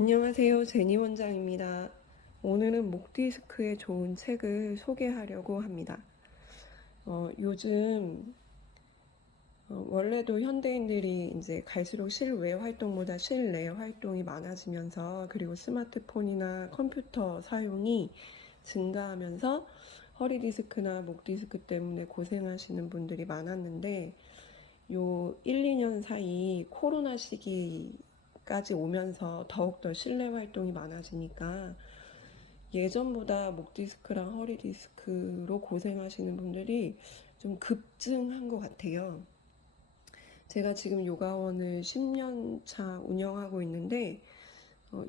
안녕하세요. 제니 원장입니다. 오늘은 목 디스크에 좋은 책을 소개하려고 합니다. 요즘 원래도 현대인들이 이제 갈수록 실외 활동보다 실내 활동이 많아지면서 그리고 스마트폰이나 컴퓨터 사용이 증가하면서 허리 디스크나 목 디스크 때문에 고생하시는 분들이 많았는데 요 1, 2년 사이 코로나 시기까지 오면서 더욱더 실내 활동이 많아지니까 예전보다 목 디스크랑 허리 디스크로 고생하시는 분들이 좀 급증한 것 같아요. 제가 지금 요가원을 10년 차 운영하고 있는데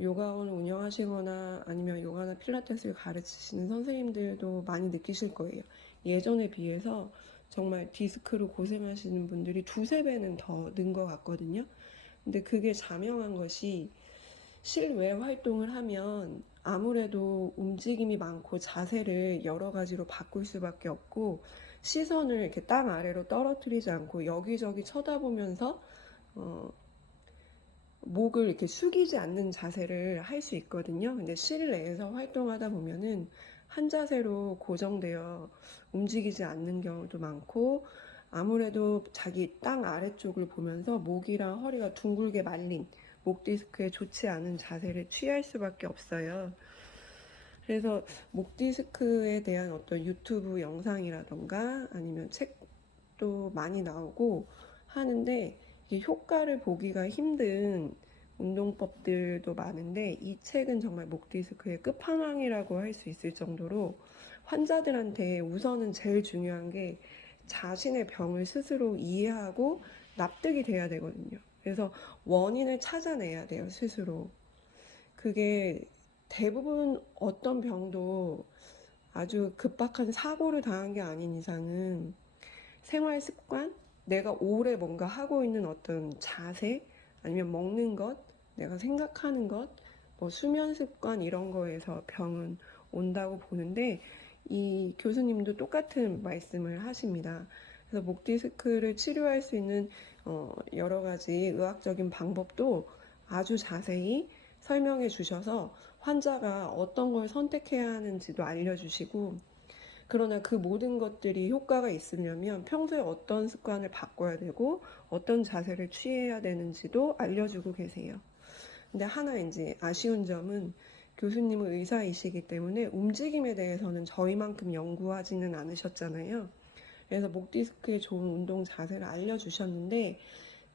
요가원을 운영하시거나 아니면 요가나 필라테스를 가르치시는 선생님들도 많이 느끼실 거예요. 예전에 비해서 정말 디스크로 고생하시는 분들이 두세 배는 더 는 것 같거든요. 근데 그게 자명한 것이 실외 활동을 하면 아무래도 움직임이 많고 자세를 여러 가지로 바꿀 수밖에 없고 시선을 이렇게 땅 아래로 떨어뜨리지 않고 여기저기 쳐다보면서 어, 목을 이렇게 숙이지 않는 자세를 할 수 있거든요. 근데 실내에서 활동하다 보면은 한 자세로 고정되어 움직이지 않는 경우도 많고 아무래도 자기 땅 아래쪽을 보면서 목이랑 허리가 둥글게 말린 목 디스크에 좋지 않은 자세를 취할 수밖에 없어요. 그래서 목 디스크에 대한 어떤 유튜브 영상이라던가 아니면 책도 많이 나오고 하는데 이게 효과를 보기가 힘든 운동법들도 많은데 이 책은 정말 목 디스크의 끝판왕이라고 할 수 있을 정도로 환자들한테 우선은 제일 중요한 게 자신의 병을 스스로 이해하고 납득이 돼야 되거든요. 그래서 원인을 찾아내야 돼요, 스스로. 그게 대부분 어떤 병도 아주 급박한 사고를 당한 게 아닌 이상은 생활 습관, 내가 오래 뭔가 하고 있는 어떤 자세, 아니면 먹는 것, 내가 생각하는 것, 뭐 수면 습관 이런 거에서 병은 온다고 보는데 이 교수님도 똑같은 말씀을 하십니다. 그래서 목 디스크를 치료할 수 있는 여러 가지 의학적인 방법도 아주 자세히 설명해 주셔서 환자가 어떤 걸 선택해야 하는지도 알려주시고 그러나 그 모든 것들이 효과가 있으려면 평소에 어떤 습관을 바꿔야 되고 어떤 자세를 취해야 되는지도 알려주고 계세요. 근데 하나 이제 아쉬운 점은 교수님은 의사이시기 때문에 움직임에 대해서는 저희만큼 연구하지는 않으셨잖아요. 그래서 목 디스크에 좋은 운동 자세를 알려주셨는데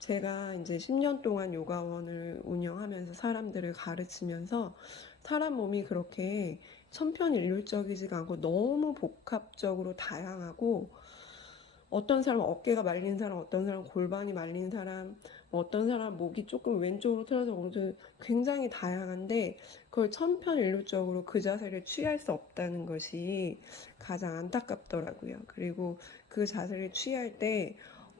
제가 이제 10년 동안 요가원을 운영하면서 사람들을 가르치면서 사람 몸이 그렇게 천편일률적이지가 않고 너무 복합적으로 다양하고 어떤 사람은 어깨가 말린 사람, 어떤 사람은 골반이 말린 사람, 어떤 사람은 목이 조금 왼쪽으로 틀어서 굉장히 다양한데 그걸 천편일률적으로 그 자세를 취할 수 없다는 것이 가장 안타깝더라고요. 그리고 그 자세를 취할 때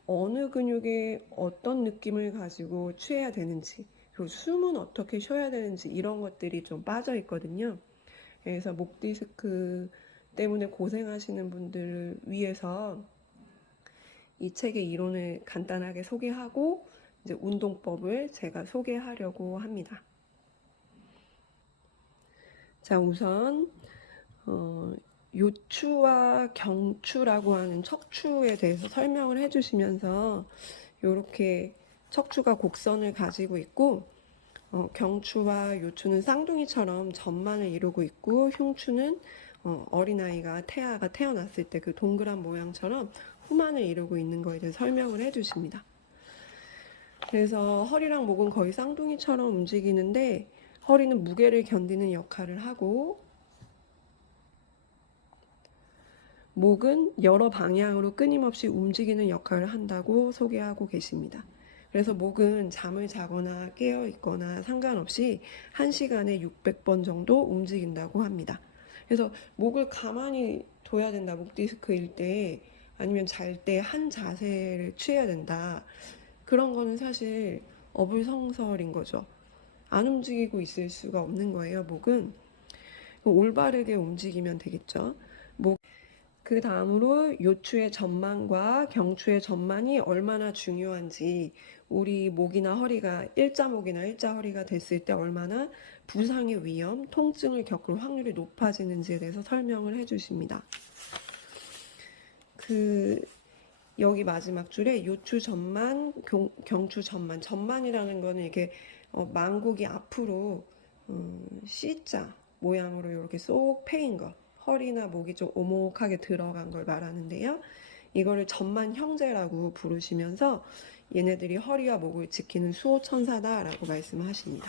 어느 근육에 어떤 느낌을 가지고 취해야 되는지, 그리고 숨은 어떻게 쉬어야 되는지 이런 것들이 좀 빠져 있거든요. 그래서 목 디스크 때문에 고생하시는 분들을 위해서 이 책의 이론을 간단하게 소개하고 이제 운동법을 제가 소개하려고 합니다. 자, 우선 요추와 경추라고 하는 척추에 대해서 설명을 해주시면서 이렇게 척추가 곡선을 가지고 있고 경추와 요추는 쌍둥이처럼 점만을 이루고 있고 흉추는 어린아이가 태아가 태어났을 때 그 동그란 모양처럼 후만을 이루고 있는 거에 대해 설명을 해주십니다. 그래서 허리랑 목은 거의 쌍둥이처럼 움직이는데 허리는 무게를 견디는 역할을 하고 목은 여러 방향으로 끊임없이 움직이는 역할을 한다고 소개하고 계십니다. 그래서 목은 잠을 자거나 깨어 있거나 상관없이 1시간에 600번 정도 움직인다고 합니다. 그래서 목을 가만히 둬야 된다. 목 디스크일 때 아니면 잘 때 한 자세를 취해야 된다. 그런 거는 사실 어불성설인 거죠. 안 움직이고 있을 수가 없는 거예요, 목은. 올바르게 움직이면 되겠죠. 목 그 다음으로 요추의 전만과 경추의 전만이 얼마나 중요한지, 우리 목이나 허리가 일자목이나 일자허리가 됐을 때 얼마나 부상의 위험, 통증을 겪을 확률이 높아지는지에 대해서 설명을 해주십니다. 여기 마지막 줄에 요추 전만, 경추 전만. 전만이라는 거는 이렇게 망국이 앞으로 C자 모양으로 이렇게 쏙 패인 거, 허리나 목이 좀 오목하게 들어간 걸 말하는데요. 이거를 전만 형제라고 부르시면서 얘네들이 허리와 목을 지키는 수호천사다라고 말씀하십니다.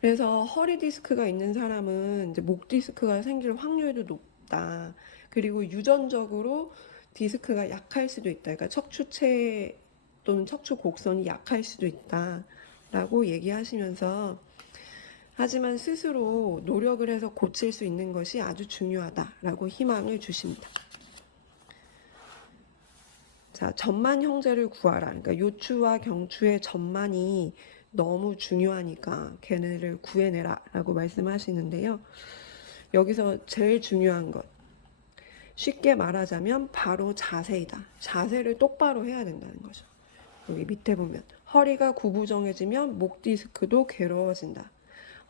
그래서 허리 디스크가 있는 사람은 이제 목 디스크가 생길 확률도 높다. 그리고 유전적으로 디스크가 약할 수도 있다. 그러니까 척추체 또는 척추 곡선이 약할 수도 있다라고 얘기하시면서, 하지만 스스로 노력을 해서 고칠 수 있는 것이 아주 중요하다라고 희망을 주십니다. 자, 전만 형제를 구하라. 그러니까 요추와 경추의 전만이 너무 중요하니까 걔네를 구해내라 라고 말씀하시는데요. 여기서 제일 중요한 것, 쉽게 말하자면 바로 자세이다. 자세를 똑바로 해야 된다는 거죠. 여기 밑에 보면 허리가 구부정해지면 목 디스크도 괴로워진다.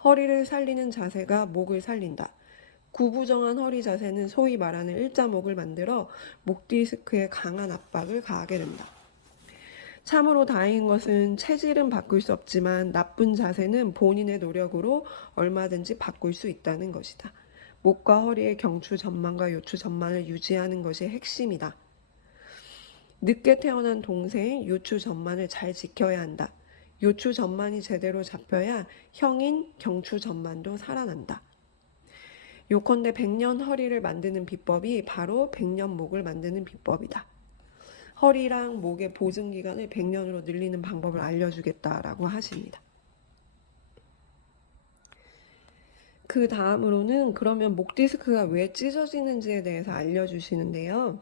허리를 살리는 자세가 목을 살린다. 구부정한 허리 자세는 소위 말하는 일자목을 만들어 목 디스크에 강한 압박을 가하게 된다. 참으로 다행인 것은 체질은 바꿀 수 없지만 나쁜 자세는 본인의 노력으로 얼마든지 바꿀 수 있다는 것이다. 목과 허리의 경추 전만과 요추 전만을 유지하는 것이 핵심이다. 늦게 태어난 동생 요추 전만을 잘 지켜야 한다. 요추 전만이 제대로 잡혀야 형인 경추 전만도 살아난다. 요컨대 100년 허리를 만드는 비법이 바로 100년 목을 만드는 비법이다. 허리랑 목의 보증기간을 100년으로 늘리는 방법을 알려주겠다라고 하십니다. 그 다음으로는 그러면 목 디스크가 왜 찢어지는지에 대해서 알려주시는데요.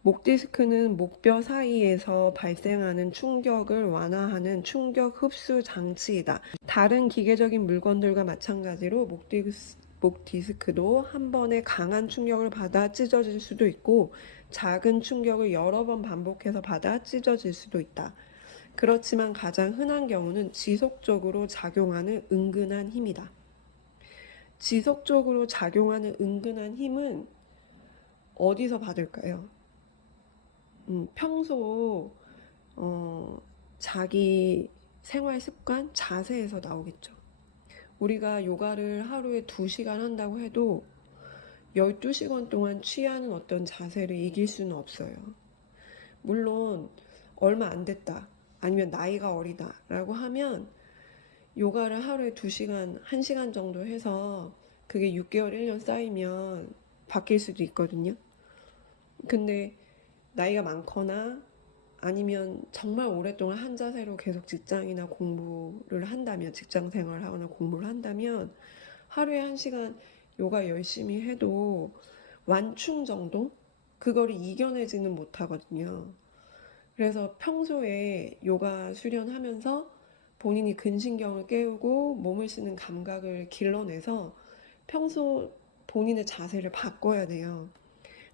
목 디스크는 목뼈 사이에서 발생하는 충격을 완화하는 충격 흡수 장치이다. 다른 기계적인 물건들과 마찬가지로 목 디스크도 한 번에 강한 충격을 받아 찢어질 수도 있고 작은 충격을 여러 번 반복해서 받아 찢어질 수도 있다. 그렇지만 가장 흔한 경우는 지속적으로 작용하는 은근한 힘이다. 지속적으로 작용하는 은근한 힘은 어디서 받을까요? 평소 자기 생활 습관, 자세에서 나오겠죠. 우리가 요가를 하루에 2시간 한다고 해도 12시간 동안 취하는 어떤 자세를 이길 수는 없어요. 물론 얼마 안 됐다, 아니면 나이가 어리다 라고 하면 요가를 하루에 2시간, 1시간 정도 해서 그게 6개월, 1년 쌓이면 바뀔 수도 있거든요. 근데 나이가 많거나 아니면 정말 오랫동안 한 자세로 계속 직장이나 공부를 한다면, 직장 생활을 하거나 공부를 한다면 하루에 1시간 요가 열심히 해도 완충 정도? 그거를 이겨내지는 못하거든요. 그래서 평소에 요가 수련하면서 본인이 근신경을 깨우고 몸을 쓰는 감각을 길러내서 평소 본인의 자세를 바꿔야 돼요.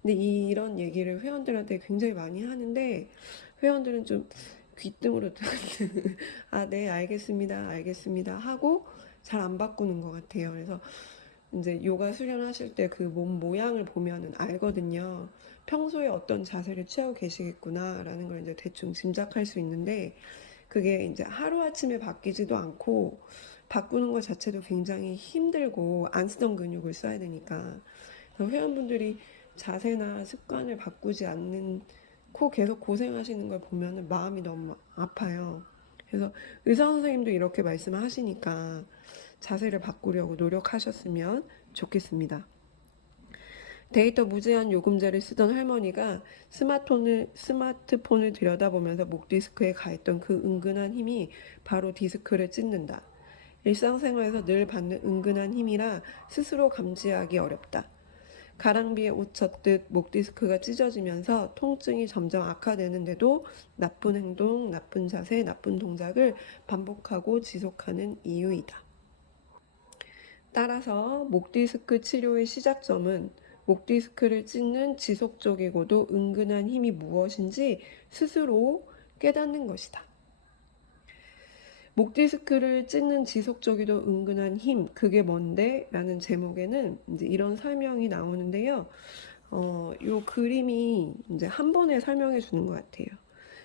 근데 이런 얘기를 회원들한테 굉장히 많이 하는데 회원들은 좀 귀등으로 아, 네, 알겠습니다, 알겠습니다 하고 잘 안 바꾸는 것 같아요. 그래서 이제 요가 수련하실 때 그 몸 모양을 보면은 알거든요. 평소에 어떤 자세를 취하고 계시겠구나 라는 걸 이제 대충 짐작할 수 있는데, 그게 이제 하루아침에 바뀌지도 않고 바꾸는 것 자체도 굉장히 힘들고 안 쓰던 근육을 써야 되니까. 그래서 회원분들이 자세나 습관을 바꾸지 않고 계속 고생하시는 걸 보면 마음이 너무 아파요. 그래서 의사 선생님도 이렇게 말씀하시니까 자세를 바꾸려고 노력하셨으면 좋겠습니다. 데이터 무제한 요금제를 쓰던 할머니가 스마트폰을 들여다보면서 목 디스크에 가했던 그 은근한 힘이 바로 디스크를 찢는다. 일상생활에서 늘 받는 은근한 힘이라 스스로 감지하기 어렵다. 가랑비에 옷 젖듯 목 디스크가 찢어지면서 통증이 점점 악화되는데도 나쁜 행동, 나쁜 자세, 나쁜 동작을 반복하고 지속하는 이유이다. 따라서 목 디스크 치료의 시작점은 목 디스크를 찢는 지속적이고도 은근한 힘이 무엇인지 스스로 깨닫는 것이다. 목 디스크를 찢는 지속적이도 은근한 힘, 그게 뭔데? 라는 제목에는 이제 이런 설명이 나오는데요. 요 그림이 이제 한 번에 설명해 주는 것 같아요.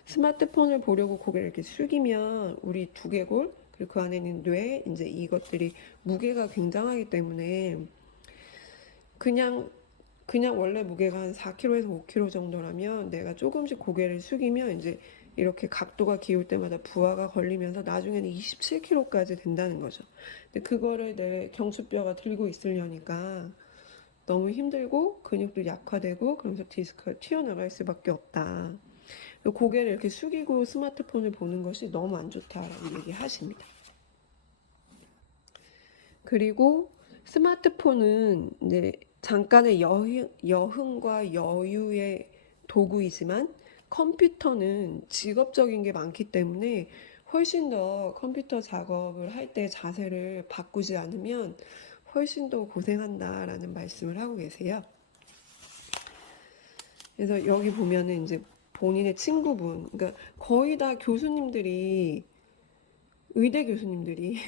스마트폰을 보려고 고개를 이렇게 숙이면 우리 두개골, 그리고 그 안에 있는 뇌, 이제 이것들이 무게가 굉장하기 때문에 그냥 원래 무게가 한 4kg에서 5kg 정도라면 내가 조금씩 고개를 숙이면 이제 이렇게 각도가 기울 때마다 부하가 걸리면서 나중에는 27kg까지 된다는 거죠. 근데 그거를 내 경추뼈가 들고 있으려니까 너무 힘들고 근육도 약화되고 그러면서 디스크가 튀어나갈 수밖에 없다. 고개를 이렇게 숙이고 스마트폰을 보는 것이 너무 안 좋다라고 얘기하십니다. 그리고 스마트폰은 이제 잠깐의 여흥과 여유의 도구이지만 컴퓨터는 직업적인 게 많기 때문에 훨씬 더 컴퓨터 작업을 할 때 자세를 바꾸지 않으면 훨씬 더 고생한다라는 말씀을 하고 계세요. 그래서 여기 보면은 이제 본인의 친구분, 그러니까 거의 다 교수님들이, 의대 교수님들이,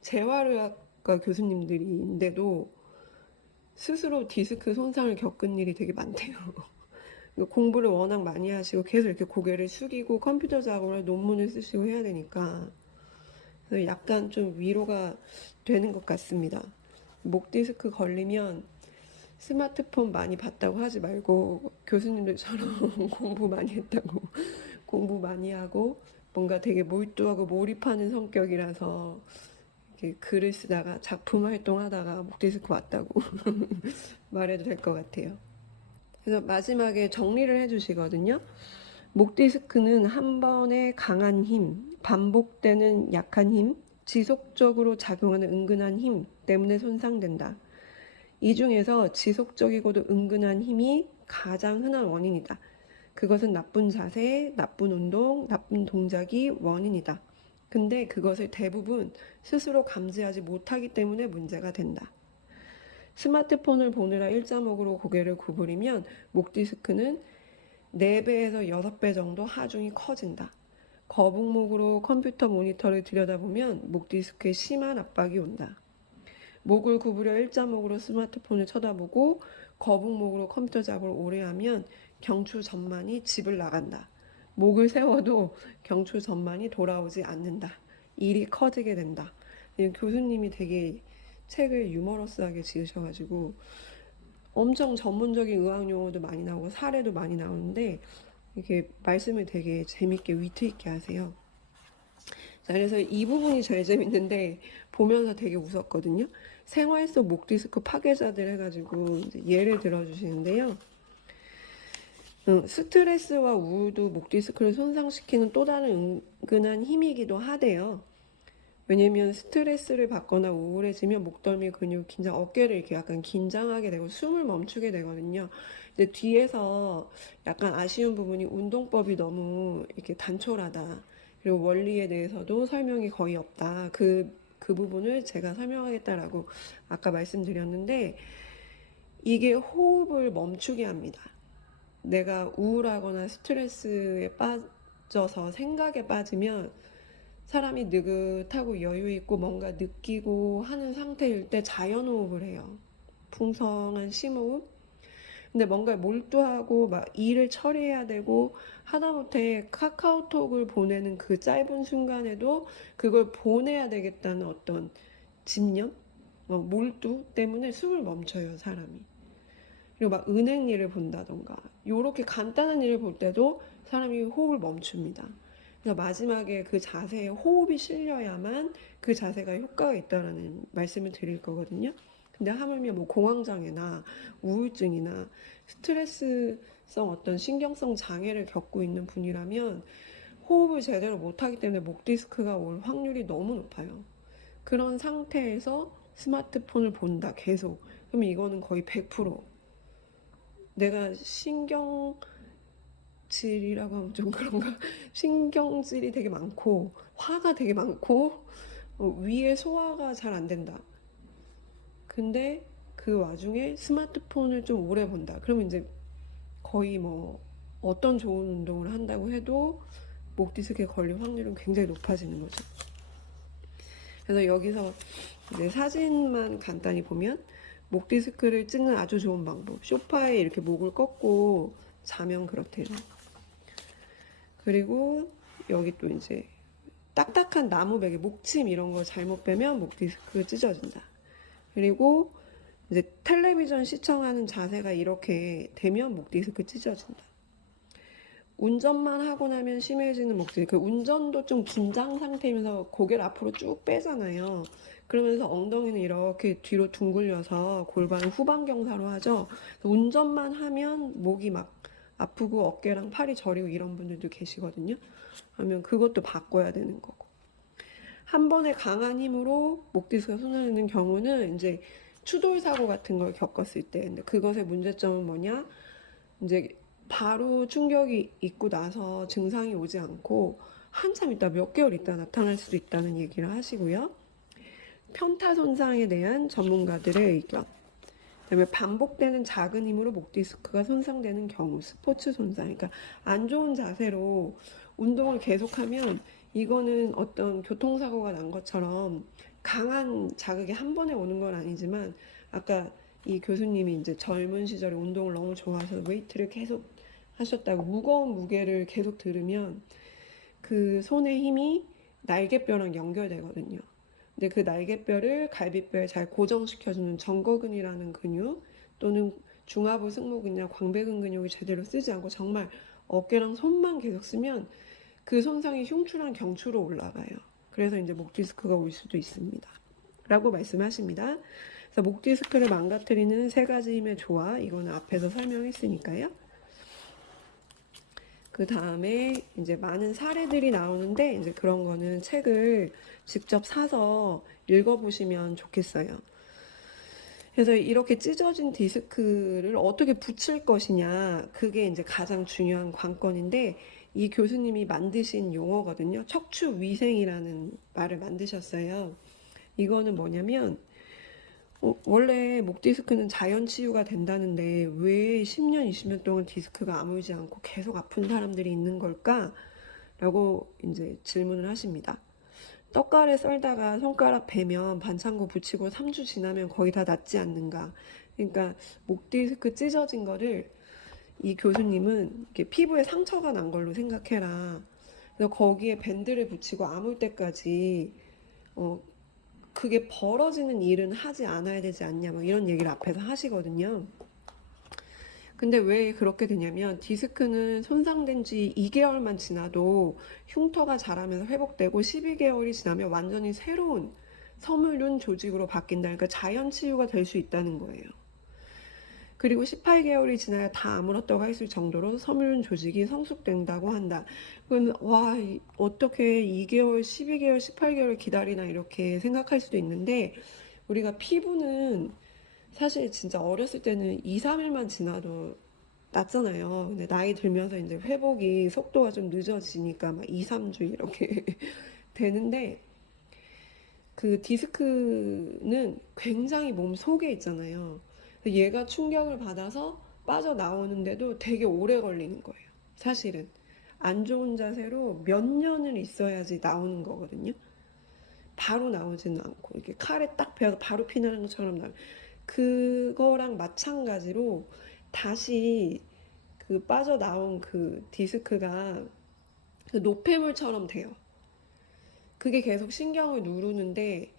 재활의학과 교수님들인데도 스스로 디스크 손상을 겪은 일이 되게 많대요. 공부를 워낙 많이 하시고 계속 이렇게 고개를 숙이고 컴퓨터 작업을 논문을 쓰시고 해야 되니까 그래서 약간 좀 위로가 되는 것 같습니다. 목 디스크 걸리면 스마트폰 많이 봤다고 하지 말고 교수님들처럼 공부 많이 했다고 공부 많이 하고 뭔가 되게 몰두하고 몰입하는 성격이라서 이렇게 글을 쓰다가 작품 활동하다가 목 디스크 왔다고 말해도 될 것 같아요. 그래서 마지막에 정리를 해주시거든요. 목 디스크는 한 번의 강한 힘, 반복되는 약한 힘, 지속적으로 작용하는 은근한 힘 때문에 손상된다. 이 중에서 지속적이고도 은근한 힘이 가장 흔한 원인이다. 그것은 나쁜 자세, 나쁜 운동, 나쁜 동작이 원인이다. 근데 그것을 대부분 스스로 감지하지 못하기 때문에 문제가 된다. 스마트폰을 보느라 일자목으로 고개를 구부리면 목 디스크는 4배에서 6배 정도 하중이 커진다. 거북목으로 컴퓨터 모니터를 들여다보면 목 디스크에 심한 압박이 온다. 목을 구부려 일자목으로 스마트폰을 쳐다보고 거북목으로 컴퓨터 작업을 오래 하면 경추 전만이 집을 나간다. 목을 세워도 경추 전만이 돌아오지 않는다. 일이 커지게 된다. 교수님이 되게 책을 유머러스하게 지으셔가지고 엄청 전문적인 의학 용어도 많이 나오고 사례도 많이 나오는데 이렇게 말씀을 되게 재밌게 위트 있게 하세요. 자, 그래서 이 부분이 제일 재밌는데 보면서 되게 웃었거든요. 생활 속 목 디스크 파괴자들 해가지고 이제 예를 들어주시는데요. 스트레스와 우울도 목 디스크를 손상시키는 또 다른 은근한 힘이기도 하대요. 왜냐면 스트레스를 받거나 우울해지면 목덜미 근육 긴장, 어깨를 이렇게 약간 긴장하게 되고 숨을 멈추게 되거든요. 근데 뒤에서 약간 아쉬운 부분이 운동법이 너무 이렇게 단촐하다. 그리고 원리에 대해서도 설명이 거의 없다. 그 부분을 제가 설명하겠다라고 아까 말씀드렸는데 이게 호흡을 멈추게 합니다. 내가 우울하거나 스트레스에 빠져서 생각에 빠지면 사람이 느긋하고 여유 있고 뭔가 느끼고 하는 상태일 때 자연호흡을 해요. 풍성한 심호흡. 근데 뭔가 몰두하고 막 일을 처리해야 되고 하다못해 카카오톡을 보내는 그 짧은 순간에도 그걸 보내야 되겠다는 어떤 집념, 몰두 때문에 숨을 멈춰요, 사람이. 그리고 막 은행 일을 본다던가 요렇게 간단한 일을 볼 때도 사람이 호흡을 멈춥니다. 그래서 마지막에 그 자세에 호흡이 실려야만 그 자세가 효과가 있다라는 말씀을 드릴 거거든요. 근데 하물며 뭐 공황장애나 우울증이나 스트레스성 어떤 신경성 장애를 겪고 있는 분이라면 호흡을 제대로 못하기 때문에 목 디스크가 올 확률이 너무 높아요. 그런 상태에서 스마트폰을 본다, 계속. 그럼 이거는 거의 100%. 내가 신경질이라고 하면 좀 그런가? 신경질이 되게 많고 화가 되게 많고 위에 소화가 잘 안 된다. 근데 그 와중에 스마트폰을 좀 오래 본다. 그러면 이제 거의 뭐 어떤 좋은 운동을 한다고 해도 목 디스크에 걸릴 확률은 굉장히 높아지는 거죠. 그래서 여기서 이제 사진만 간단히 보면 목 디스크를 찍는 아주 좋은 방법. 소파에 이렇게 목을 꺾고 자면 그렇대요. 그리고 여기 또 이제 딱딱한 나무 베개, 목침 이런 거 잘못 빼면 목 디스크 찢어진다. 그리고 이제 텔레비전 시청하는 자세가 이렇게 되면 목 디스크 찢어진다. 운전만 하고 나면 심해지는 목 디스크. 운전도 좀 긴장 상태면서 고개를 앞으로 쭉 빼잖아요. 그러면서 엉덩이는 이렇게 뒤로 둥글려서 골반을 후방경사로 하죠. 운전만 하면 목이 막 아프고 어깨랑 팔이 저리고 이런 분들도 계시거든요. 그러면 그것도 바꿔야 되는 거고. 한 번에 강한 힘으로 목 디스크가 솟아내는 경우는 이제 추돌 사고 같은 걸 겪었을 때, 근데 그것의 문제점은 뭐냐? 이제 바로 충격이 있고 나서 증상이 오지 않고 한참 있다, 몇 개월 있다 나타날 수도 있다는 얘기를 하시고요. 편타 손상에 대한 전문가들의 의견. 그다음에 반복되는 작은 힘으로 목 디스크가 손상되는 경우, 스포츠 손상. 그러니까 안 좋은 자세로 운동을 계속하면 이거는 어떤 교통사고가 난 것처럼 강한 자극이 한 번에 오는 건 아니지만 아까 이 교수님이 이제 젊은 시절에 운동을 너무 좋아하셔서 웨이트를 계속 하셨다고 무거운 무게를 계속 들으면 그 손의 힘이 날개뼈랑 연결되거든요. 근데 그 날개뼈를 갈비뼈에 잘 고정시켜주는 정거근이라는 근육 또는 중하부 승모근이나 광배근 근육이 제대로 쓰지 않고 정말 어깨랑 손만 계속 쓰면 그 손상이 흉추랑 경추로 올라가요. 그래서 이제 목 디스크가 올 수도 있습니다. 라고 말씀하십니다. 그래서 목 디스크를 망가뜨리는 세 가지 힘의 조화, 이거는 앞에서 설명했으니까요. 그 다음에 이제 많은 사례들이 나오는데 이제 그런 거는 책을 직접 사서 읽어보시면 좋겠어요. 그래서 이렇게 찢어진 디스크를 어떻게 붙일 것이냐, 그게 이제 가장 중요한 관건인데 이 교수님이 만드신 용어거든요. 척추위생이라는 말을 만드셨어요. 이거는 뭐냐면 원래 목 디스크는 자연 치유가 된다는데 왜 10년, 20년 동안 디스크가 아물지 않고 계속 아픈 사람들이 있는 걸까? 라고 이제 질문을 하십니다. 떡갈에 썰다가 손가락 베면 반창고 붙이고 3주 지나면 거의 다 낫지 않는가? 그러니까 목 디스크 찢어진 거를 이 교수님은 이렇게 피부에 상처가 난 걸로 생각해라. 그래서 거기에 밴드를 붙이고 아물 때까지 그게 벌어지는 일은 하지 않아야 되지 않냐, 뭐 이런 얘기를 앞에서 하시거든요. 근데 왜 그렇게 되냐면 디스크는 손상된 지 2개월만 지나도 흉터가 자라면서 회복되고 12개월이 지나면 완전히 새로운 섬유륜 조직으로 바뀐다. 그러니까 자연 치유가 될 수 있다는 거예요. 그리고 18개월이 지나야 다 아물었다고 했을 정도로 섬유륜 조직이 성숙된다고 한다. 그럼 와, 어떻게 2개월, 12개월, 18개월 기다리나 이렇게 생각할 수도 있는데 우리가 피부는 사실 진짜 어렸을 때는 2, 3일만 지나도 낫잖아요. 근데 나이 들면서 이제 회복이 속도가 좀 늦어지니까 막 2, 3주 이렇게 되는데 그 디스크는 굉장히 몸 속에 있잖아요. 얘가 충격을 받아서 빠져나오는데도 되게 오래 걸리는 거예요. 사실은 안 좋은 자세로 몇 년을 있어야지 나오는 거거든요. 바로 나오지는 않고 이렇게 칼에 딱 베어서 바로 피나는 것처럼 나와요. 그거랑 마찬가지로 다시 그 빠져나온 그 디스크가 그 노폐물처럼 돼요. 그게 계속 신경을 누르는데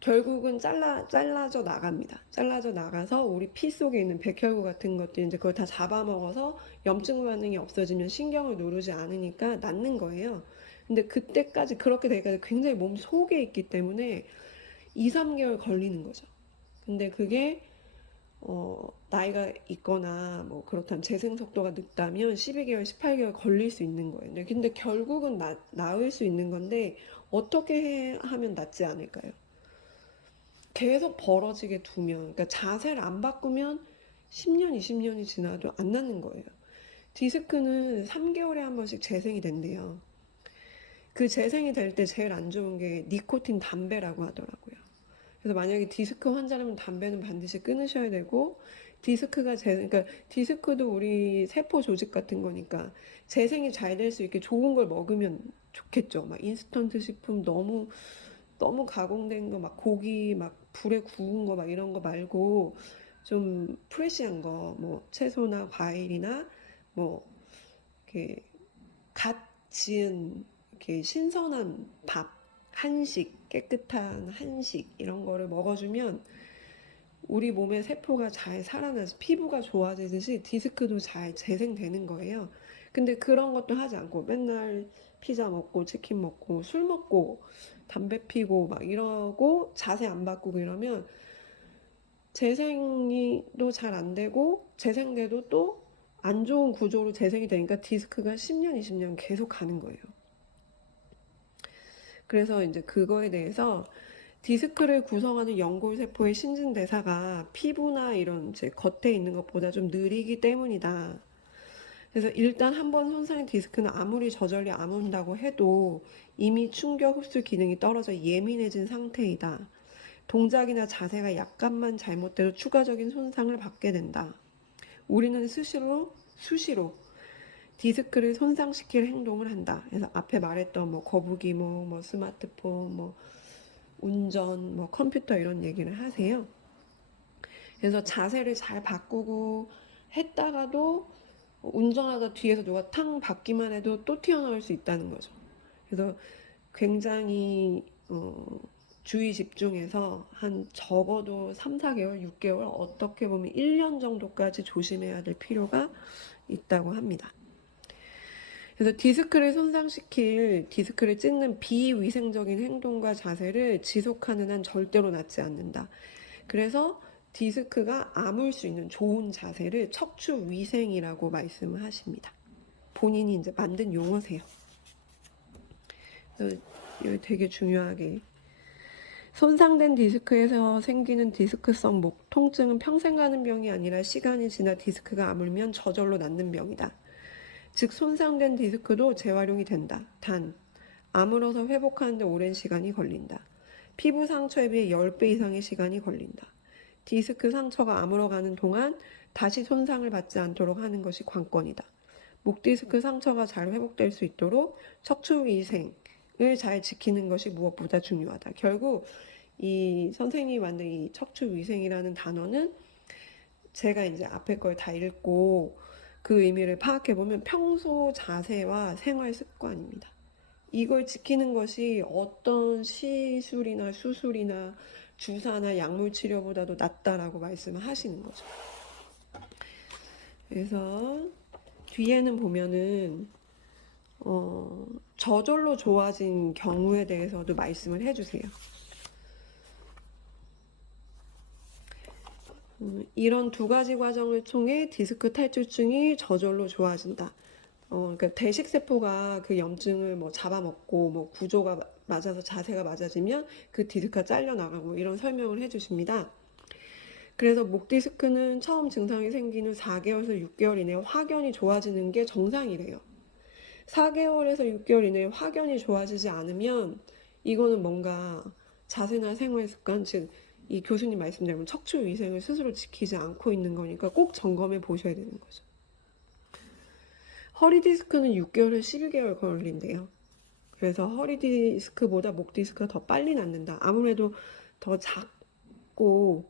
결국은 잘라져 나갑니다. 잘라져 나가서 우리 피 속에 있는 백혈구 같은 것들이 이제 그걸 다 잡아먹어서 염증 반응이 없어지면 신경을 누르지 않으니까 낫는 거예요. 근데 그때까지 그렇게 되기까지 굉장히 몸 속에 있기 때문에 2, 3개월 걸리는 거죠. 근데 그게 나이가 있거나 뭐 그렇다면 재생 속도가 늦다면 12개월, 18개월 걸릴 수 있는 거예요. 근데 결국은 나을 수 있는 건데 어떻게 하면 낫지 않을까요? 계속 벌어지게 두면, 그러니까 자세를 안 바꾸면 10년, 20년이 지나도 안 낫는 거예요. 디스크는 3개월에 한 번씩 재생이 된대요. 그 재생이 될 때 제일 안 좋은 게 니코틴 담배라고 하더라고요. 그래서 만약에 디스크 환자라면 담배는 반드시 끊으셔야 되고, 그러니까 디스크도 우리 세포 조직 같은 거니까 재생이 잘 될 수 있게 좋은 걸 먹으면 좋겠죠. 막 인스턴트 식품 너무 가공된 거, 막 고기 막 불에 구운 거 막 이런 거 말고 좀 프레시한 거, 뭐 채소나 과일이나 뭐 이렇게 갓 지은 이렇게 신선한 밥, 한식, 깨끗한 한식 이런 거를 먹어주면 우리 몸의 세포가 잘 살아나서 피부가 좋아지듯이 디스크도 잘 재생되는 거예요. 근데 그런 것도 하지 않고 맨날 피자 먹고 치킨 먹고 술 먹고 담배 피고 막 이러고 자세 안 바꾸고 이러면 재생이도 잘 안 되고 재생돼도 또 안 좋은 구조로 재생이 되니까 디스크가 10년, 20년 계속 가는 거예요. 그래서 이제 그거에 대해서 디스크를 구성하는 연골세포의 신진대사가 피부나 이런 이제 겉에 있는 것보다 좀 느리기 때문이다. 그래서 일단 한번 손상인 디스크는 아무리 저절리 아문다고 해도 이미 충격 흡수 기능이 떨어져 예민해진 상태이다. 동작이나 자세가 약간만 잘못돼도 추가적인 손상을 받게 된다. 우리는 수시로 디스크를 손상시킬 행동을 한다. 그래서 앞에 말했던 뭐 거북이목, 뭐 스마트폰, 뭐 운전, 뭐 컴퓨터 이런 얘기를 하세요. 그래서 자세를 잘 바꾸고 했다가도 운전하다 뒤에서 누가 탕 받기만 해도 또 튀어나올 수 있다는 거죠. 그래서 굉장히 주의 집중해서 한 적어도 3, 4개월, 6개월, 어떻게 보면 1년 정도까지 조심해야 될 필요가 있다고 합니다. 그래서 디스크를 찢는 비위생적인 행동과 자세를 지속하는 한 절대로 낫지 않는다. 그래서 디스크가 아물 수 있는 좋은 자세를 척추위생이라고 말씀을 하십니다. 본인이 이제 만든 용어세요. 그래서 이거 되게 중요하게. 손상된 디스크에서 생기는 디스크성 목 통증은 평생 가는 병이 아니라 시간이 지나 디스크가 아물면 저절로 낫는 병이다. 즉 손상된 디스크도 재활용이 된다. 단 아물어서 회복하는 데 오랜 시간이 걸린다. 피부 상처에 비해 10배 이상의 시간이 걸린다. 디스크 상처가 아물어가는 동안 다시 손상을 받지 않도록 하는 것이 관건이다. 목 디스크 상처가 잘 회복될 수 있도록 척추 위생을 잘 지키는 것이 무엇보다 중요하다. 결국 이 선생님이 만든 이 척추 위생이라는 단어는 제가 이제 앞에 걸 다 읽고 그 의미를 파악해보면 평소 자세와 생활 습관입니다. 이걸 지키는 것이 어떤 시술이나 수술이나 주사나 약물 치료보다도 낫다라고 말씀을 하시는 거죠. 그래서 뒤에는 보면은 저절로 좋아진 경우에 대해서도 말씀을 해주세요. 이런 두 가지 과정을 통해 디스크 탈출증이 저절로 좋아진다. 그러니까 대식세포가 그 염증을 뭐 잡아먹고 뭐 구조가 맞아서 자세가 맞아지면 그 디스크가 잘려나가고 이런 설명을 해주십니다. 그래서 목 디스크는 처음 증상이 생긴 후 4개월에서 6개월 이내에 확연히 좋아지는 게 정상이래요. 4개월에서 6개월 이내에 확연히 좋아지지 않으면 이거는 뭔가 자세나 생활 습관, 즉 이 교수님 말씀대로 척추 위생을 스스로 지키지 않고 있는 거니까 꼭 점검해 보셔야 되는 거죠. 허리 디스크는 6개월에서 12개월 걸린대요. 그래서 허리 디스크보다 목 디스크가 더 빨리 낫는다. 아무래도 더 작고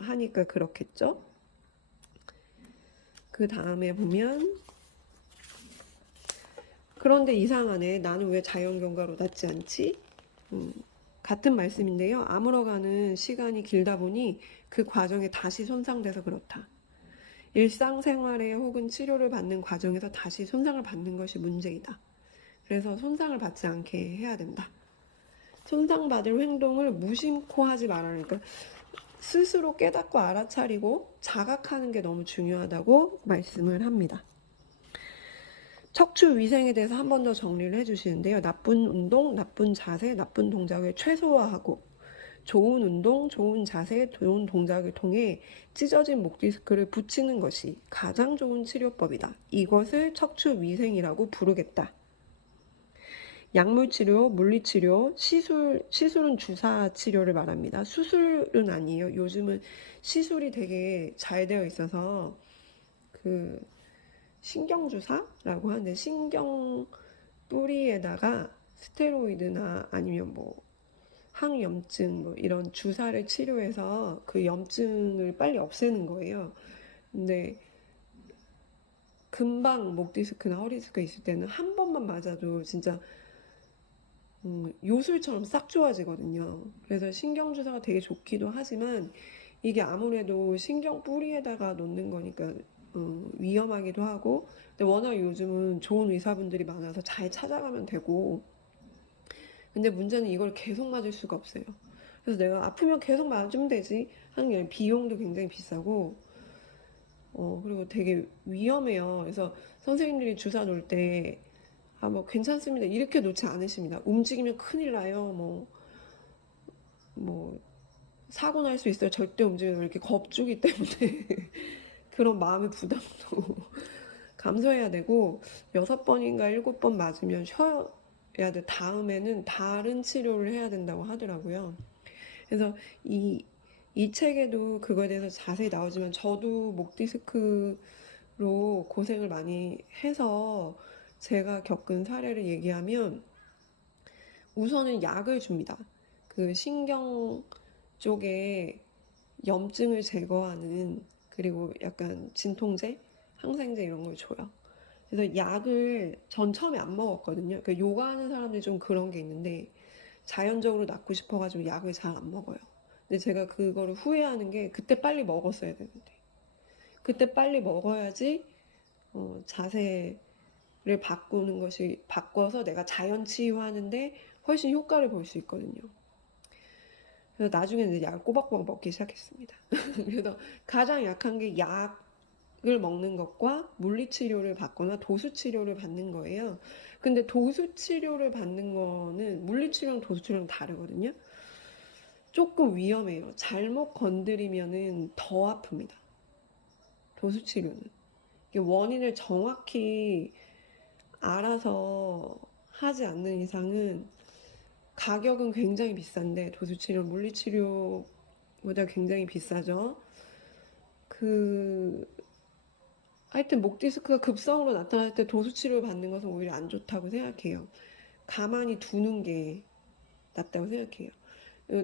하니까 그렇겠죠. 그 다음에 보면 그런데 이상하네. 나는 왜 자연경과로 낫지 않지? 같은 말씀인데요. 아물어가는 시간이 길다 보니 그 과정에 다시 손상돼서 그렇다. 일상생활에 혹은 치료를 받는 과정에서 다시 손상을 받는 것이 문제이다. 그래서 손상을 받지 않게 해야 된다. 손상받을 행동을 무심코 하지 말아라. 그러니까 스스로 깨닫고 알아차리고 자각하는 게 너무 중요하다고 말씀을 합니다. 척추 위생에 대해서 한 번 더 정리를 해주시는데요. 나쁜 운동, 나쁜 자세, 나쁜 동작을 최소화하고 좋은 운동, 좋은 자세, 좋은 동작을 통해 찢어진 목 디스크를 붙이는 것이 가장 좋은 치료법이다. 이것을 척추 위생이라고 부르겠다. 약물 치료, 물리 치료, 시술은 주사 치료를 말합니다. 수술은 아니에요. 요즘은 시술이 되게 잘 되어 있어서 그 신경주사라고 하는데 신경 뿌리에다가 스테로이드나 아니면 뭐 항염증 뭐 이런 주사를 치료해서 그 염증을 빨리 없애는 거예요. 근데 금방 목 디스크나 허리 디스크가 있을 때는 한 번만 맞아도 진짜 요술처럼 싹 좋아지거든요. 그래서 신경주사가 되게 좋기도 하지만 이게 아무래도 신경 뿌리에다가 놓는 거니까 위험하기도 하고, 근데 워낙 요즘은 좋은 의사분들이 많아서 잘 찾아가면 되고, 근데 문제는 이걸 계속 맞을 수가 없어요. 그래서 내가 아프면 계속 맞으면 되지 하는 게 아니라 비용도 굉장히 비싸고, 그리고 되게 위험해요. 그래서 선생님들이 주사 놓을 때, 아, 뭐 괜찮습니다, 이렇게 놓지 않으십니다. 움직이면 큰일 나요. 뭐 사고 날 수 있어요. 절대 움직이면 이렇게 겁주기 때문에 그런 마음의 부담도 감수해야 되고, 6번인가 7번 맞으면 쉬어야 돼. 다음에는 다른 치료를 해야 된다고 하더라고요. 그래서 이 책에도 그거에 대해서 자세히 나오지만 저도 목 디스크로 고생을 많이 해서 제가 겪은 사례를 얘기하면 우선은 약을 줍니다. 그 신경 쪽에 염증을 제거하는, 그리고 약간 진통제, 항생제 이런 걸 줘요. 그래서 약을 전 처음에 안 먹었거든요. 그러니까 요가하는 사람들이 좀 그런 게 있는데 자연적으로 낫고 싶어가지고 약을 잘 안 먹어요. 근데 제가 그거를 후회하는 게 그때 빨리 먹었어야 되는데, 그때 빨리 먹어야지 자세를 바꾸는 것이, 바꿔서 내가 자연 치유하는데 훨씬 효과를 볼 수 있거든요. 그래서 나중에 이제 약을 꼬박꼬박 먹기 시작했습니다. 그래서 가장 약한 게 약을 먹는 것과 물리치료를 받거나 도수치료를 받는 거예요. 근데 도수치료를 받는 거는 물리치료랑 도수치료랑 다르거든요. 조금 위험해요. 잘못 건드리면은 더 아픕니다. 도수치료는. 이게 원인을 정확히 알아서 하지 않는 이상은 가격은 굉장히 비싼데, 도수치료, 물리치료보다 굉장히 비싸죠. 그 하여튼 목 디스크가 급성으로 나타날 때 도수치료를 받는 것은 오히려 안 좋다고 생각해요. 가만히 두는 게 낫다고 생각해요.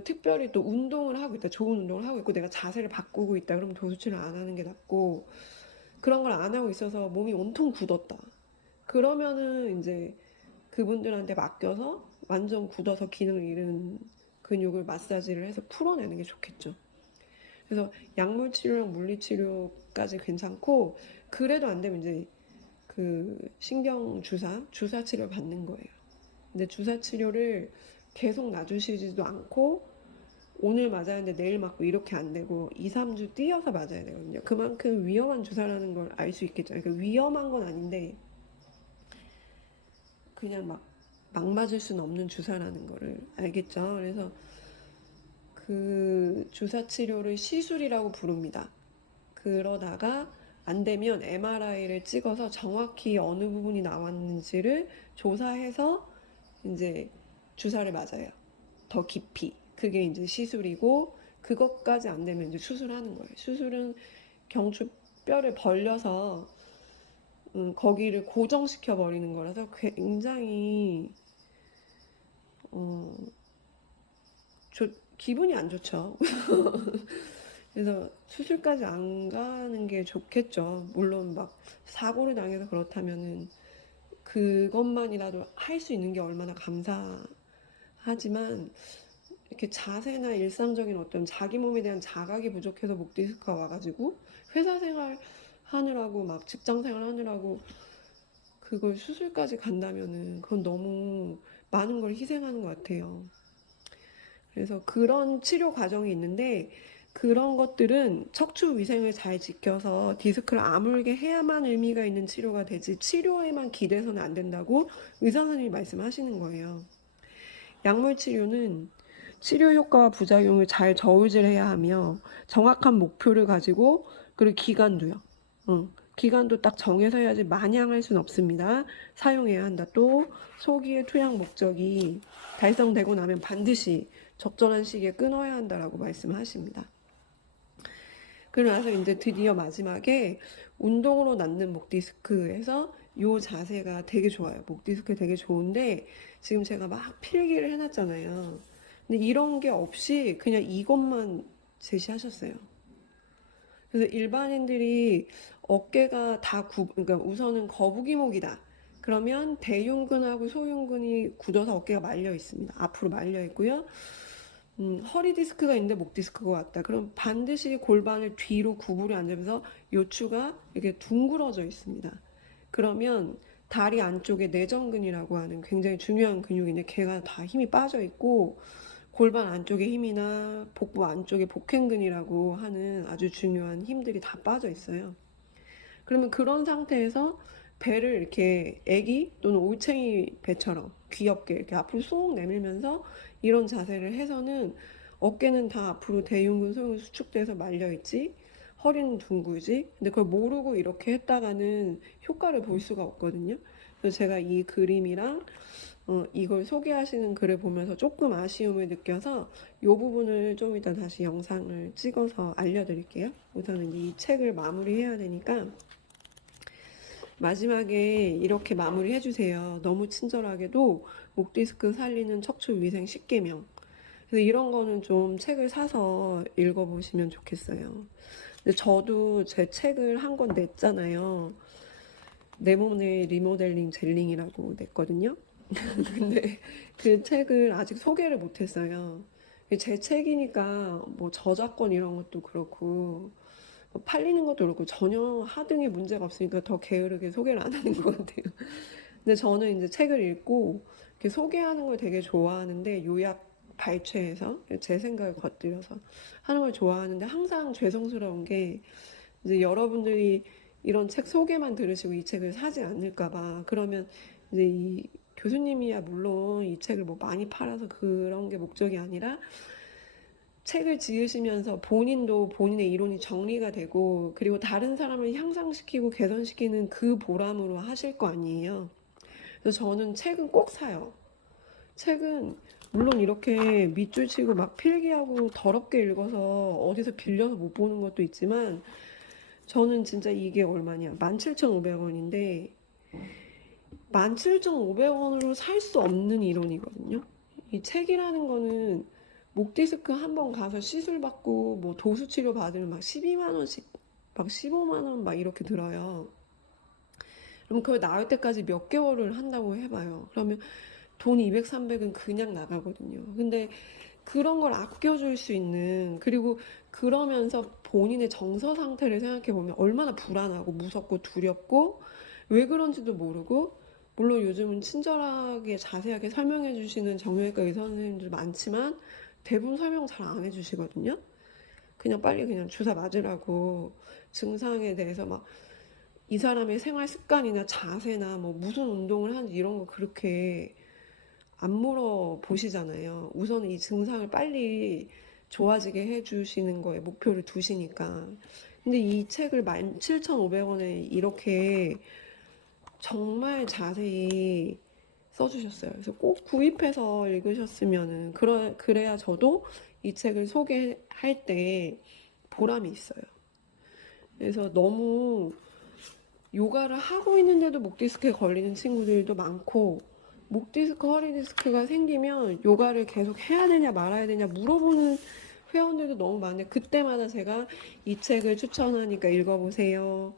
특별히 또 운동을 하고 있다, 좋은 운동을 하고 있고 내가 자세를 바꾸고 있다 그러면 도수치료를 안 하는 게 낫고, 그런 걸 안 하고 있어서 몸이 온통 굳었다 그러면은 이제 그분들한테 맡겨서 완전 굳어서 기능을 잃은 근육을 마사지를 해서 풀어내는 게 좋겠죠. 그래서 약물 치료랑 물리 치료까지 괜찮고, 그래도 안 되면 이제 그 신경 주사 치료 받는 거예요. 근데 주사 치료를 계속 놔주시지도 않고 오늘 맞아야 하는데 내일 맞고 이렇게 안 되고 2, 3주 뛰어서 맞아야 되거든요. 그만큼 위험한 주사라는 걸 알 수 있겠죠. 그러니까 위험한 건 아닌데 그냥 막 맞을 수는 없는 주사라는 거를 알겠죠. 그래서 그 주사 치료를 시술이라고 부릅니다. 그러다가 안 되면 MRI를 찍어서 정확히 어느 부분이 나왔는지를 조사해서 이제 주사를 맞아요. 더 깊이. 그게 이제 시술이고, 그것까지 안 되면 이제 수술하는 거예요. 수술은 경추뼈를 벌려서 거기를 고정시켜 버리는 거라서 굉장히 어, 기분이 안 좋죠. 그래서 수술까지 안 가는 게 좋겠죠. 물론 막 사고를 당해서 그렇다면은 그것만이라도 할 수 있는 게 얼마나 감사하지만, 이렇게 자세나 일상적인 어떤 자기 몸에 대한 자각이 부족해서 목 디스크가 와가지고 회사 생활 하느라고 막 직장 생활 하느라고 그걸 수술까지 간다면은 그건 너무 많은 걸 희생하는 것 같아요. 그래서 그런 치료 과정이 있는데, 그런 것들은 척추 위생을 잘 지켜서 디스크를 아물게 해야만 의미가 있는 치료가 되지, 치료에만 기대서는 안 된다고 의사 선생님이 말씀하시는 거예요. 약물 치료는 치료 효과와 부작용을 잘 저울질해야 하며 정확한 목표를 가지고, 그리고 기간도요. 기간도 딱 정해서 해야지 마냥 할 수는 없습니다. 사용해야 한다. 또 소기의 투약 목적이 달성되고 나면 반드시 적절한 시기에 끊어야 한다라고 말씀하십니다. 그러고 나서 이제 드디어 마지막에 운동으로 낳는 목 디스크에서 요 자세가 되게 좋아요. 목 디스크 되게 좋은데 지금 제가 막 필기를 해놨잖아요. 근데 이런 게 없이 그냥 이것만 제시하셨어요. 그래서 일반인들이 어깨가 그러니까 우선은 거북이목이다. 그러면 대흉근하고 소흉근이 굳어서 어깨가 말려 있습니다. 앞으로 말려 있고요. 허리 디스크가 있는데 목 디스크가 왔다. 그럼 반드시 골반을 뒤로 구부려 앉으면서 요추가 이렇게 둥그러져 있습니다. 그러면 다리 안쪽에 내전근이라고 하는 굉장히 중요한 근육인데 걔가 다 힘이 빠져 있고 골반 안쪽에 힘이나 복부 안쪽에 복행근이라고 하는 아주 중요한 힘들이 다 빠져 있어요. 그러면 그런 상태에서 배를 이렇게 애기 또는 올챙이 배처럼 귀엽게 이렇게 앞으로 쑥 내밀면서 이런 자세를 해서는 어깨는 다 앞으로 대흉근, 소흉근 수축돼서 말려있지, 허리는 둥글지. 근데 그걸 모르고 이렇게 했다가는 효과를 볼 수가 없거든요. 그래서 제가 이 그림이랑 이걸 소개하시는 글을 보면서 조금 아쉬움을 느껴서 이 부분을 좀 이따 다시 영상을 찍어서 알려드릴게요. 우선은 이 책을 마무리해야 되니까 마지막에 이렇게 마무리 해주세요. 너무 친절하게도 목 디스크 살리는 척추 위생 10개명. 그래서 이런 거는 좀 책을 사서 읽어보시면 좋겠어요. 근데 저도 제 책을 한 권 냈잖아요. 내 몸의 리모델링 젤링이라고 냈거든요. 근데 그 책을 아직 소개를 못했어요. 제 책이니까 뭐 저작권 이런 것도 그렇고 팔리는 것도 그렇고 전혀 하등의 문제가 없으니까 더 게으르게 소개를 안 하는 것 같아요. 근데 저는 이제 책을 읽고 이렇게 소개하는 걸 되게 좋아하는데 요약 발췌해서 제 생각을 겉들여서 하는 걸 좋아하는데 항상 죄송스러운 게 이제 여러분들이 이런 책 소개만 들으시고 이 책을 사지 않을까 봐 그러면 이제 이 교수님이야 물론 이 책을 뭐 많이 팔아서 그런 게 목적이 아니라 책을 지으시면서 본인도 본인의 이론이 정리가 되고 그리고 다른 사람을 향상시키고 개선시키는 그 보람으로 하실 거 아니에요. 그래서 저는 책은 꼭 사요. 책은 물론 이렇게 밑줄 치고 막 필기하고 더럽게 읽어서 어디서 빌려서 못 보는 것도 있지만 저는 진짜 이게 얼마냐 17,500원인데 17,500원으로 살 수 없는 이론이거든요. 이 책이라는 거는 목 디스크 한 번 가서 시술 받고 뭐 도수 치료 받으면 막 12만 원씩 막 15만 원 막 이렇게 들어요. 그럼 그걸 나을 때까지 몇 개월을 한다고 해봐요. 그러면 돈 200, 300은 그냥 나가거든요. 근데 그런 걸 아껴줄 수 있는 그리고 그러면서 본인의 정서 상태를 생각해 보면 얼마나 불안하고 무섭고 두렵고 왜 그런지도 모르고 물론 요즘은 친절하게 자세하게 설명해 주시는 정형외과 의사 선생님들 많지만 대부분 설명 잘 안 해주시거든요. 그냥 빨리 그냥 주사 맞으라고 증상에 대해서 막 이 사람의 생활 습관이나 자세나 뭐 무슨 운동을 하는지 이런 거 그렇게 안 물어보시잖아요. 우선 이 증상을 빨리 좋아지게 해주시는 거에 목표를 두시니까. 근데 이 책을 17,500원에 이렇게 정말 자세히 써주셨어요. 그래서 꼭 구입해서 읽으셨으면은, 그래야 저도 이 책을 소개할 때 보람이 있어요. 그래서 너무 요가를 하고 있는데도 목 디스크에 걸리는 친구들도 많고, 목 디스크, 허리 디스크가 생기면 요가를 계속 해야 되냐 말아야 되냐 물어보는 회원들도 너무 많은데, 그때마다 제가 이 책을 추천하니까 읽어보세요.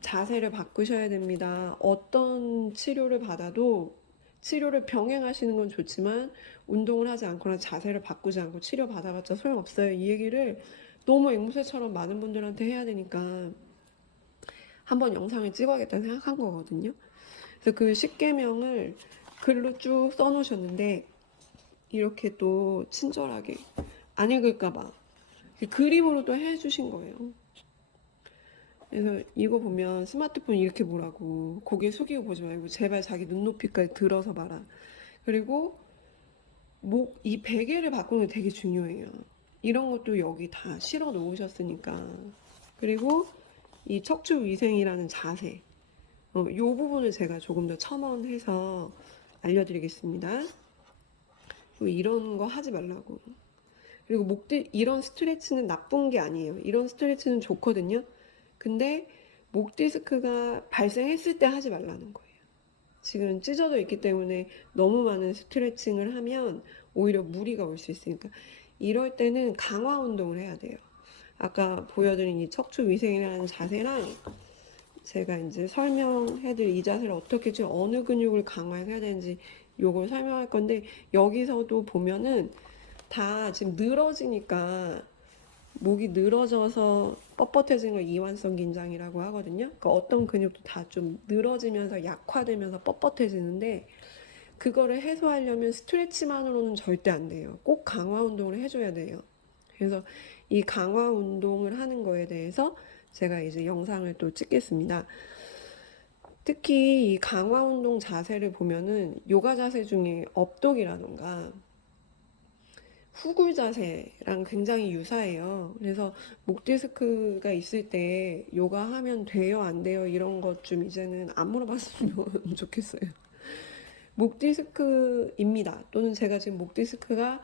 자세를 바꾸셔야 됩니다. 어떤 치료를 받아도 치료를 병행하시는 건 좋지만 운동을 하지 않거나 자세를 바꾸지 않고 치료 받아봤자 소용없어요. 이 얘기를 너무 앵무새처럼 많은 분들한테 해야 되니까 한번 영상을 찍어야겠다는 생각한 거거든요. 그래서 그 10개명을 글로 쭉 써놓으셨는데 이렇게 또 친절하게 안 읽을까봐 그림으로 또 해주신 거예요. 그래서 이거 보면 스마트폰 이렇게 보라고 고개 숙이고 보지 말고 제발 자기 눈높이까지 들어서 봐라. 그리고 이 베개를 바꾸는 게 되게 중요해요. 이런 것도 여기 다 실어 놓으셨으니까. 그리고 이 척추 위생이라는 자세, 요 부분을 제가 조금 더 첨언해서 알려드리겠습니다. 이런 거 하지 말라고. 그리고 이런 스트레치는 나쁜 게 아니에요. 이런 스트레치는 좋거든요. 근데 목 디스크가 발생했을 때 하지 말라는 거예요. 지금 찢어져 있기 때문에 너무 많은 스트레칭을 하면 오히려 무리가 올 수 있으니까 이럴 때는 강화 운동을 해야 돼요. 아까 보여드린 이 척추 위생이라는 자세랑 제가 이제 설명해드릴 이 자세를 어떻게 지금 어느 근육을 강화해야 되는지 요걸 설명할 건데, 여기서도 보면은 다 지금 늘어지니까 목이 늘어져서 뻣뻣해진 걸 이완성 긴장이라고 하거든요. 그러니까 어떤 근육도 다 좀 늘어지면서 약화되면서 뻣뻣해지는데, 그거를 해소하려면 스트레치만으로는 절대 안 돼요. 꼭 강화 운동을 해줘야 돼요. 그래서 이 강화 운동을 하는 거에 대해서 제가 이제 영상을 또 찍겠습니다. 특히 이 강화 운동 자세를 보면은 요가 자세 중에 업독이라던가 후굴 자세랑 굉장히 유사해요. 그래서 목 디스크가 있을 때 요가 하면 돼요, 안 돼요? 이런 것 좀 이제는 안 물어봤으면 좋겠어요. 목 디스크입니다. 또는 제가 지금 목 디스크가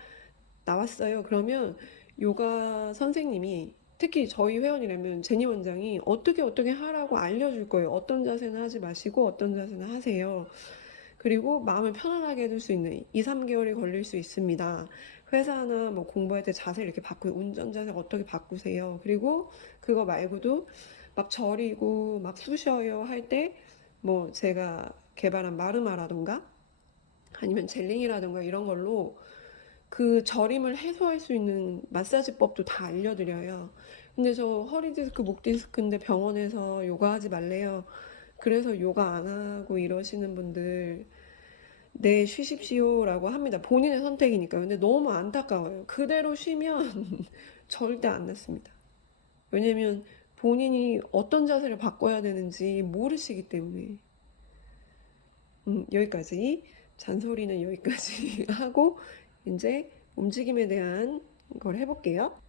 나왔어요. 그러면 요가 선생님이, 특히 저희 회원이라면 제니 원장이 어떻게 하라고 알려줄 거예요. 어떤 자세는 하지 마시고 어떤 자세는 하세요. 그리고 마음을 편안하게 해줄 수 있는 2, 3개월이 걸릴 수 있습니다. 회사나 뭐 공부할 때 자세 이렇게 운전 자세 어떻게 바꾸세요. 그리고 그거 말고도 막 저리고 막 쑤셔요 할 때 뭐 제가 개발한 마르마라던가 아니면 젤링이라던가 이런 걸로 그 저림을 해소할 수 있는 마사지법도 다 알려드려요. 근데 저 허리 디스크, 목 디스크인데 병원에서 요가 하지 말래요. 그래서 요가 안 하고 이러시는 분들, 네, 쉬십시오라고 합니다. 본인의 선택이니까. 근데 너무 안타까워요. 그대로 쉬면 절대 안 낫습니다. 왜냐면 본인이 어떤 자세를 바꿔야 되는지 모르시기 때문에. 여기까지. 잔소리는 여기까지 하고, 이제 움직임에 대한 걸 해볼게요.